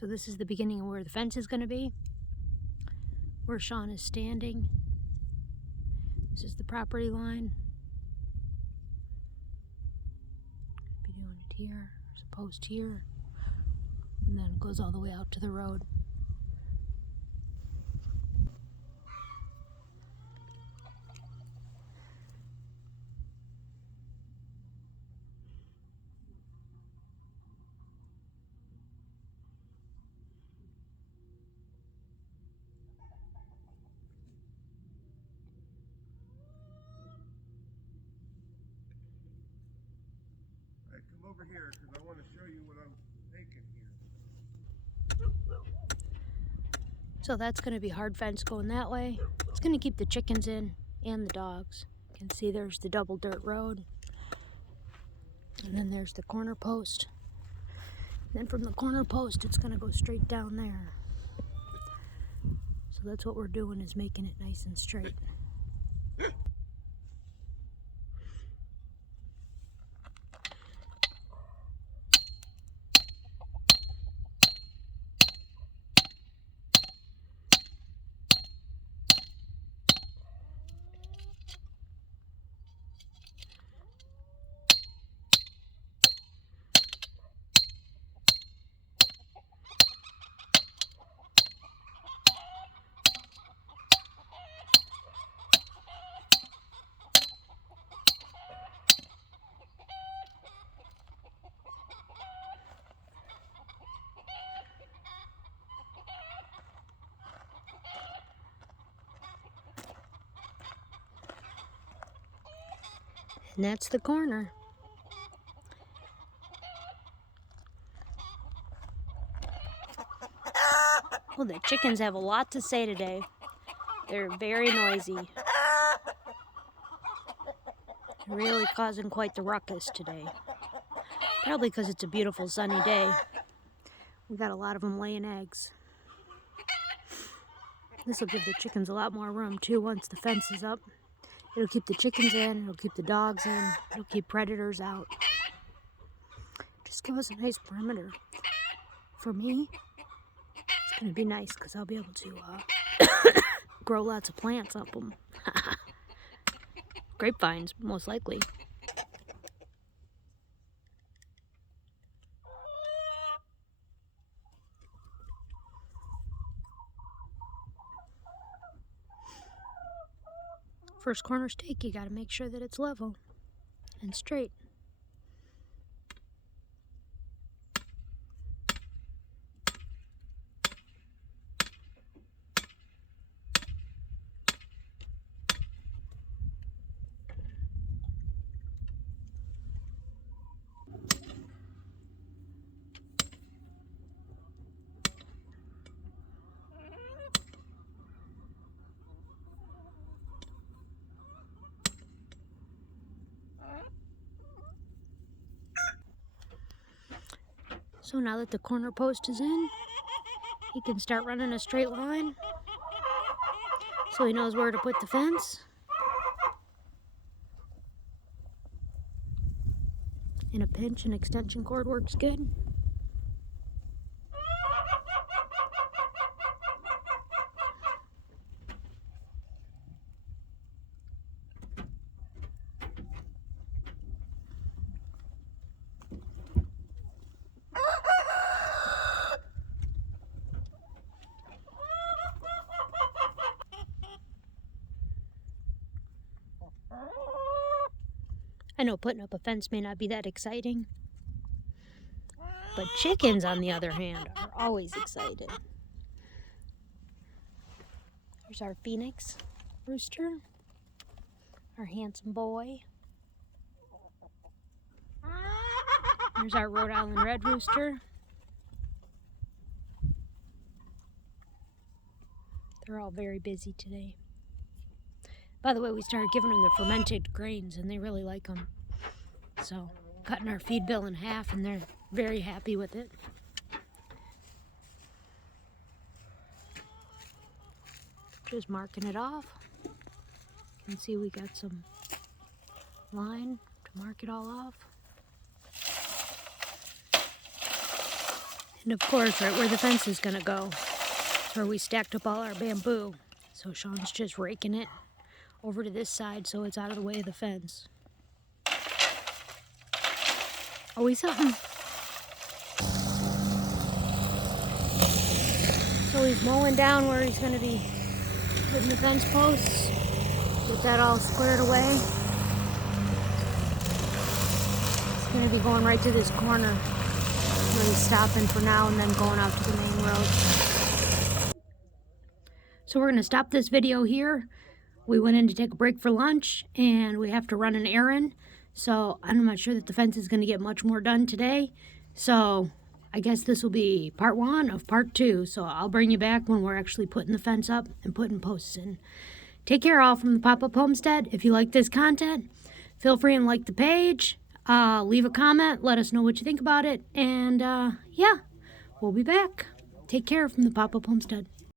So this is the beginning of where the fence is going to be, where Sean is standing. This is the property line. Be doing it here. There's a post here, and then it goes all the way out to the road. Come over here because I want to show you what I'm making here. So that's going to be hard fence going that way. It's going to keep the chickens in and the dogs. You can see there's the double dirt road. And then there's the corner post. Then from the corner post, it's going to go straight down there. So that's what we're doing, is making it nice and straight. And that's the corner. Oh, the chickens have a lot to say today. They're very noisy. Really causing quite the ruckus today. Probably because it's a beautiful sunny day. We got a lot of them laying eggs. This will give the chickens a lot more room too once the fence is up. It'll keep the chickens in, it'll keep the dogs in, it'll keep predators out. Just give us a nice perimeter. For me, it's going to be nice because I'll be able to grow lots of plants up them. Grapevines, most likely. First corner stake, you got to make sure that it's level and straight. So now that the corner post is in, he can start running a straight line so he knows where to put the fence. In a pinch, an extension cord works good. I know putting up a fence may not be that exciting, but chickens, on the other hand, are always excited. There's our Phoenix rooster, our handsome boy. There's our Rhode Island red rooster. They're all very busy today. By the way, we started giving them the fermented grains, and they really like them. So, cutting our feed bill in half, and they're very happy with it. Just marking it off. You can see we got some line to mark it all off. And of course, right where the fence is gonna go, is where we stacked up all our bamboo. So Sean's just raking it over to this side so it's out of the way of the fence. Always something. So he's mowing down where he's gonna be putting the fence posts. Get that all squared away. It's gonna be going right to this corner where he's stopping for now and then going out to the main road. So we're gonna stop this video here. We went in to take a break for lunch and we have to run an errand. So I'm not sure that the fence is gonna get much more done today. So I guess this will be part 1 of part 2. So I'll bring you back when we're actually putting the fence up and putting posts in. Take care all from the Pop-Up Homestead. If you like this content, feel free and like the page. Leave a comment. Let us know what you think about it. And yeah, we'll be back. Take care from the Pop-Up Homestead.